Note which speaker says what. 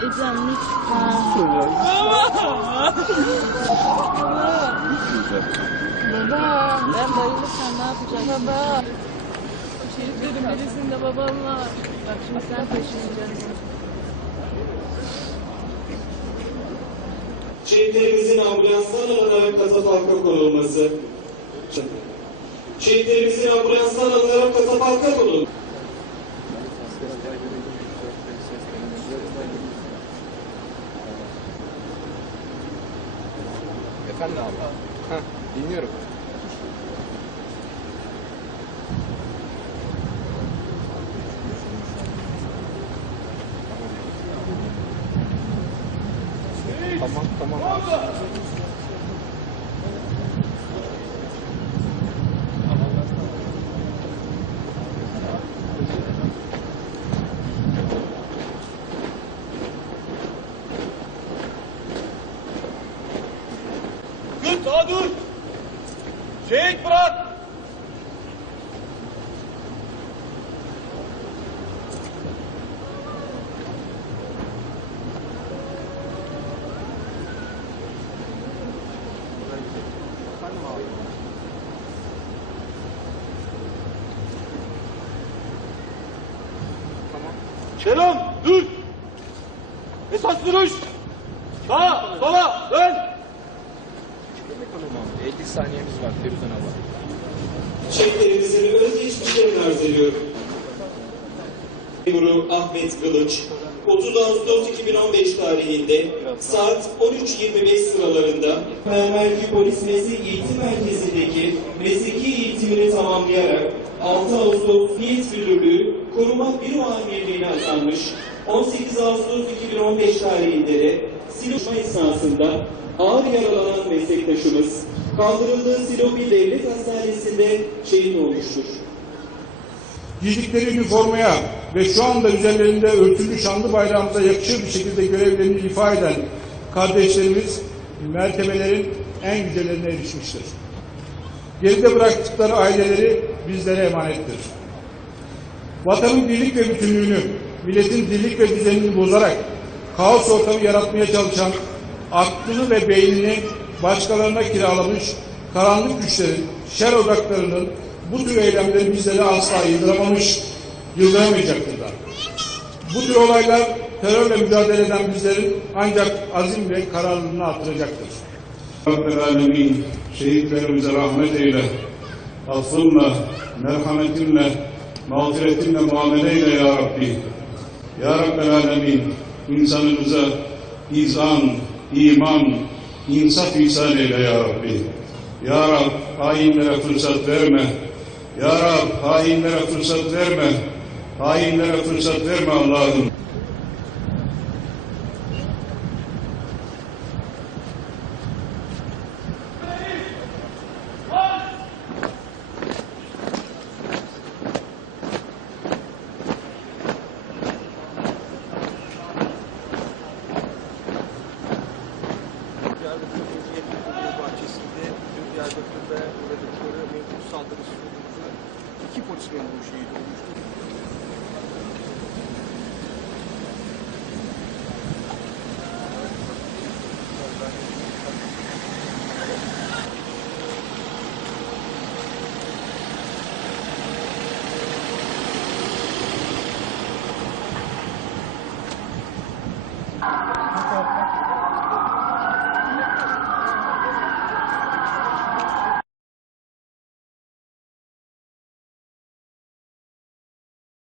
Speaker 1: Ecem lütfen. Baba. Ben bayılırsam ne yapacağım? Baba. Şeriflerin birisinde babam var. Bak şimdi sen taşınacaksın.
Speaker 2: Şehitlerimizin ambulanstan alınarak Katapark'a konulması. Şehitlerimizin ambulanstan alınarak Katapark'a konulması.
Speaker 3: Efendim abi. Heh, dinliyorum. Tamam tamam.
Speaker 4: Dur sağa dur. Şehit bırak. Şenol dur. Esas duruş. Sağa sola dön.
Speaker 3: Tamam abi. 50 saniyemiz var Firuzan abla.
Speaker 2: Şehitlerimizin özgeçmişlerini arz ediyorum. Memuru Ahmet Kılıç, 30 Ağustos 2015 tarihinde saat 13.25 sıralarında Mermerki Polis Meslek Eğitim Merkezi'ndeki mesleki eğitimini tamamlayarak 6 Ağustos Niyet Müdürlüğü Koruma Büro Amirliğine atanmış 18 Ağustos 2015 tarihinde de Siloşma esnasında ağır yaralanan meslektaşımız kaldırıldığı Silopi Devlet Hastanesi'nde şehit olmuştur.
Speaker 5: giydikleri üniformaya ve şu anda üzerlerinde örtülü şanlı bayrağımıza yakışır bir şekilde görevlerini ifa eden kardeşlerimiz mertebelerin en yücelerine erişmiştir. Geride bıraktıkları aileleri bizlere emanettir. Vatanın birlik ve bütünlüğünü, milletin dirlik ve düzenini bozarak kaos ortamı yaratmaya çalışan aklını ve beynini başkalarına kiralamış karanlık güçlerin, şer odaklarının bu tür eylemleri bizleri asla yıldıramamış, yıldıramayacaktırlar. Bu tür olaylar terörle mücadele eden bizlerin ancak azim ve kararlılığını artıracaktır.
Speaker 6: Rabbel Alemin şehitlerimize rahmet eyle. Affınla, merhametinle, mağfiretinle muamele eyle ya Rabbi. Ya Rabbel Alemin insanımıza izan, iman, insaf ihsan eyle ya Rabbi. Ya Rab hainlere fırsat verme. Ya Rab hainlere fırsat verme. Hainlere fırsat verme Allah'ım.
Speaker 3: Diyarbakır'da uğradıkları mevcut saldırı sonucu iki polis memuru şehit olmuştu.